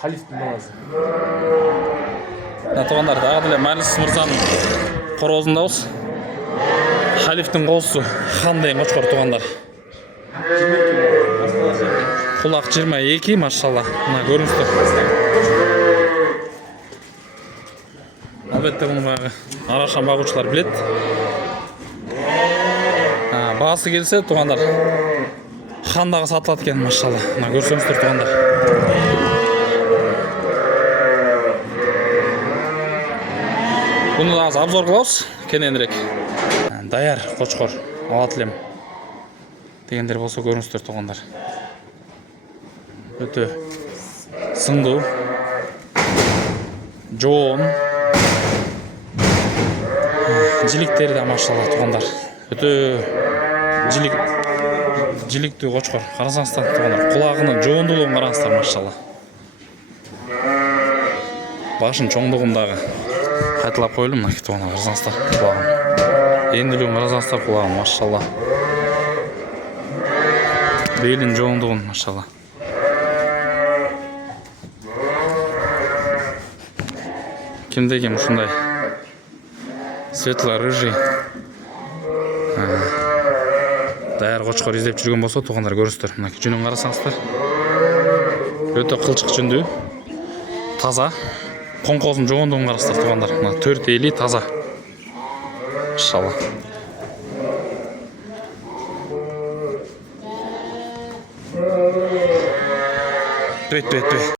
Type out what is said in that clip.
Халифтің баласы. Туғандар, дағы деле Мәліс мырзаның қорозындаубыз. Халифтің қозысы хан деген қошқар туғандар. Құлақ 22, машалла. Мына көріністер. Албетте бұны Арашан бағушылар білет. Бағасы келсе туғандар. Хандағы сатылады екен, машалла. Мына көрсеңіздер туғандар. Бұны да аз обзор қылауыз, кененірек. Даяр қошқар, алатылем. Дегендер болса көріністер туғандар. Өте сыңду. Жоон. Жиліктері де машалла туғандар. Өте жилікті қошқар. Қарасаңыздар туғандар. Құлағының жоондығын қараңыздар машалла. Башын чоңдығындағы қайталап қойылым мына туғандар. Қарасаңыздар құлағын. Енділігін қарасаңыздар құлағын машалла. Белін жоондығын машалла. Кімдеген ұшындай светло-рыжий даяр қошқар іздеп жүрген болса туғандар көріңіздер. Мына жүнін қарасаңыздар. Өте қылшық жүнді, таза. Қоңқозын жоғындығын қарастар туғандар. Мына 4 елі таза. Машалла. Бет.